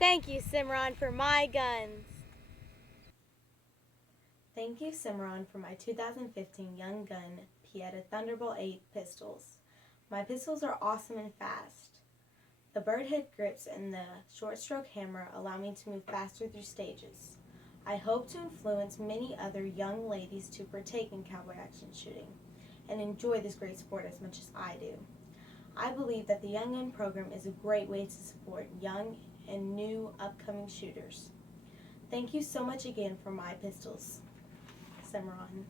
Thank you, Cimarron, for my guns. Thank you, Cimmarron, for my 2015 Young Gun Pietta Thunderball 8 pistols. My pistols are awesome and fast. The bird head grips and the short stroke hammer allow me to move faster through stages. I hope to influence many other young ladies to partake in cowboy action shooting and enjoy this great sport as much as I do. I believe that the Young Gun program is a great way to support young and new upcoming shooters. Thank you so much again for my pistols, Cimarron.